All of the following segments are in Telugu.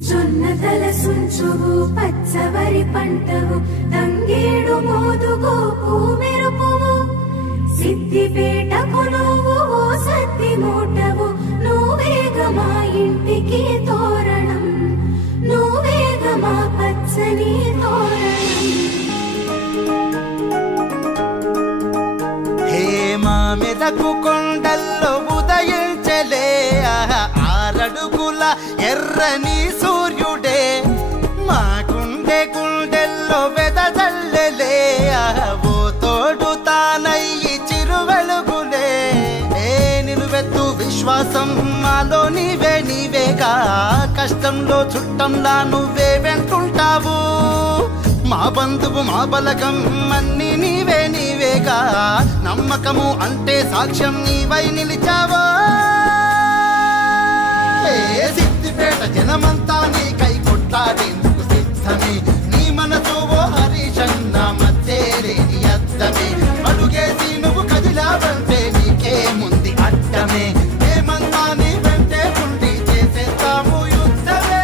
జొన్నతల సుంచువు పచ్చవరి పంటవు తంగేడు మోదుగో పూమెరుపువు సిద్దిపేటకు నువ్వు ఓ సత్తి మూటవు నువ్వేగా మా ఇంటికి తోరణం నువ్వేగా మా పచ్చని తోరణం హేమా మెదకు కొండల్లో ఉదయించలే ఆరడుగుల ఎర్రని సూర్యుడే మా గుండెల్లో వెదజల్లెలే ఓ తోడు తానయ్యి చిరువెలుగులే నిలువెత్తు విశ్వాసం మాలో నీవేగా కష్టంలో చుట్టంలా నువ్వే వెంటుంటావు మా బంధువు మా బలగం అన్ని నీవేగా నమ్మకము అంటే సాక్ష్యం నీవై నిలిచావా సిద్దిపేట జనమంతా నీ కై కొట్లాడేందుకు సిద్ధమే నీ మనసు ఓ హరీశన్న మధ్యేలేని అద్దమే అడుగేసి నువ్వు కదిలావంటే నీకే ముందు అడ్డమే ఏమంతా నీ వెంటే ఉండి చేసేస్తాము యుద్ధమే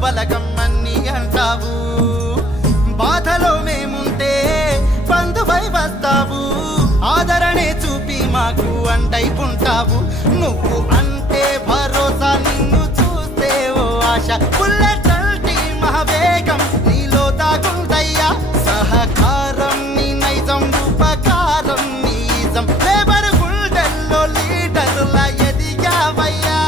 బలగం అన్ని అంటావు బాధలో మేముంటే బంధువై వస్తావు ఆదరణే చూపి మాకు అండైపుంటావు నువ్వు అంటే భరోసా నిన్ను చూస్తే ఓ ఆశ బుల్లెట్ అంటే మహావేగం నీలో దాగుందయ్యా సహకారం నీ నైజం ఉపకారం నీజం లేబర్ గుండెల్లో లీడర్లా ఎదిగావయ్యా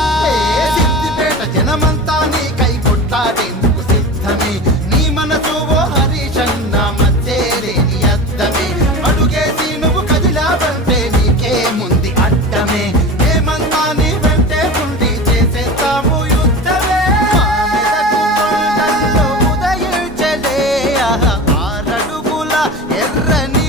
సిద్దిపేట జనమంతా నీ కై కొట్లాడేందుకు సిద్ధమే నీ మనసు ఓ హరీశన్న మధ్యేలేని అద్దమే అడుగేసి నువ్వు కదిలావంటే నీకే ముందు అడ్డమే ఏమంతా నీ వెంటే ఉండి చేసేస్తాము యుద్ధమే ఉదయించలే ఆరడుగుల ఎర్రని